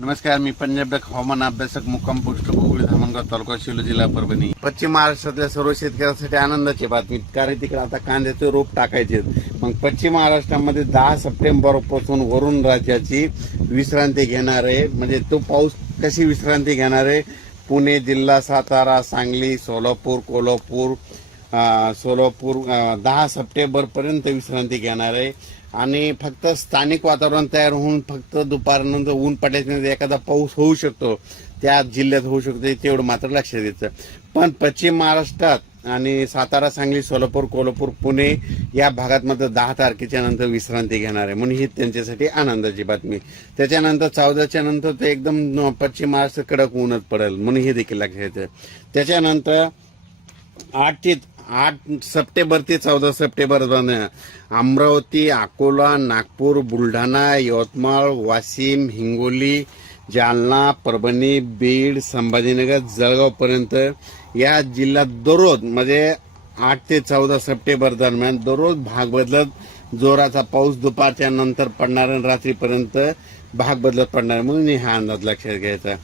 नमस्कार, मी पंजाब हवामान अभ्यासक मुक्काम पोस्ट कोकळी धामणगाव तालुका शिलो जिल्हा परभणी. पश्चिम महाराष्ट्रातल्या सर्व शेतकऱ्यांसाठी आनंदाची बातमी, कारण तिकडे आता कांद्याचे रोप टाकायचे. मग पश्चिम महाराष्ट्रामध्ये 10 सप्टेंबर पासून वरुण राज्याची विश्रांती घेणार आहे. म्हणजे तो पाऊस कशी विश्रांती घेणार आहे? पुणे जिल्हा, सातारा, सांगली, सोलापूर, कोल्हापूर, 10 सप्टेंबर पर्यंत विश्रांती घेणार आहे. आणि फक्त स्थानिक वातावरण तयार होऊन फक्त दुपारनंतर ऊन पडल्यानंतर एखादा पाऊस होऊ शकतो, त्या जिल्ह्यात होऊ शकतो, तेवढं मात्र लक्षात द्यायचं. पण पश्चिम महाराष्ट्रात आणि सातारा, सांगली, सोलापूर, कोल्हापूर, पुणे या भागात मात्र 10 तारखेच्या नंतर विश्रांती घेणार आहे. म्हणून ही त्यांच्यासाठी आनंदाची बातमी. त्याच्यानंतर 14च्या नंतर ते एकदम पश्चिम महाराष्ट्र कडक ऊनच पडेल, म्हणून हे देखील लक्षात घ्यायचं. त्याच्यानंतर 8 सप्टेंबर ते 14 सप्टेंबर अमरावती, अकोला, नागपूर, बुलढाणा, यवतमाळ, वाशिम, हिंगोली, जालना, परभणी, बीड, संभाजीनगर, जळगाव पर्यंत या जिल्ह्यात दररोज म्हणजे 8 ते 14 सप्टेंबर दरम्यान दररोज भाग बदलत जोराचा पाऊस दुपारच्या नंतर पडणार आणि रात्रीपर्यंत भाग बदलत पडणार, म्हणून हा अंदाज लक्षात घ्यायचा.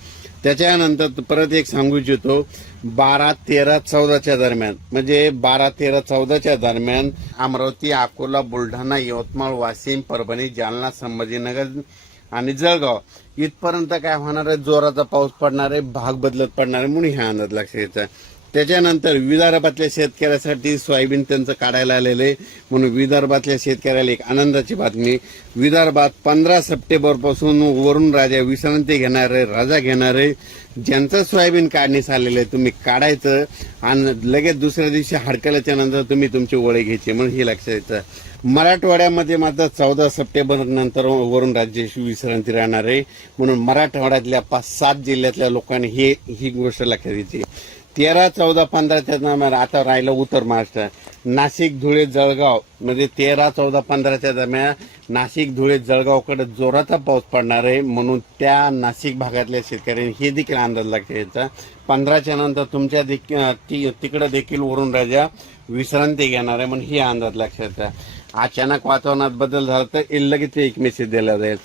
त्याच्यानंतर परत एक सांगू इच्छितो, 12, 13, 14च्या दरम्यान म्हणजे 12, 13, 14च्या दरम्यान अमरावती, अकोला, बुलढाणा, यवतमाळ, वाशिम, परभणी, जालना, संभाजीनगर आणि जळगाव इथपर्यंत काय होणार आहे? जोराचा पाऊस पडणार आहे, भाग बदलत पडणार आहे, म्हणून हा अंदाज लक्षात घ्यायचा. त्याच्यानंतर विदर्भातल्या शेतकऱ्यासाठी सोयाबीन त्यांचं काढायला आलेलं आहे, म्हणून विदर्भातल्या शेतकऱ्याला एक आनंदाची बातमी. विदर्भात 15 सप्टेंबर पासून वरुण राजा विश्रांती घेणार आहे, रजा घेणार आहे. ज्यांचं सोयाबीन काढणीस आलेलं आहे तुम्ही काढायचं आणि लगेच दुसऱ्या दिवशी हडकल्याच्या नंतर तुम्ही तुमचे ओळे घ्यायचे, म्हणून हे लक्षात द्यायचं. मराठवाड्यामध्ये मात्र 14 सप्टेंबर नंतर वरुण राज्याची विश्रांती राहणार आहे, म्हणून मराठवाड्यातल्या 5-7 जिल्ह्यातल्या लोकांनी ही गोष्ट लक्षात घ्यायची. 13, 14, 15च्या दरम्यान आता राहिलं उत्तर महाराष्ट्र, नाशिक, धुळे, जळगाव म्हणजे 13, 14, 15च्या दरम्यान नाशिक, धुळे, जळगावकडे जोराचा पाऊस पडणार आहे, म्हणून त्या नाशिक भागातल्या शेतकऱ्यांनी हे देखील अंदाज लक्षात घ्यायचा. 15च्या नंतर तुमच्या तिकडे देखील वरुण राजा विश्रांती घेणार आहे, म्हणून ही अंदाज लक्षात घ्यायचा. अचानक वातावरणात बदल झाला तर लगेच एक मेसेज दिला जाईल.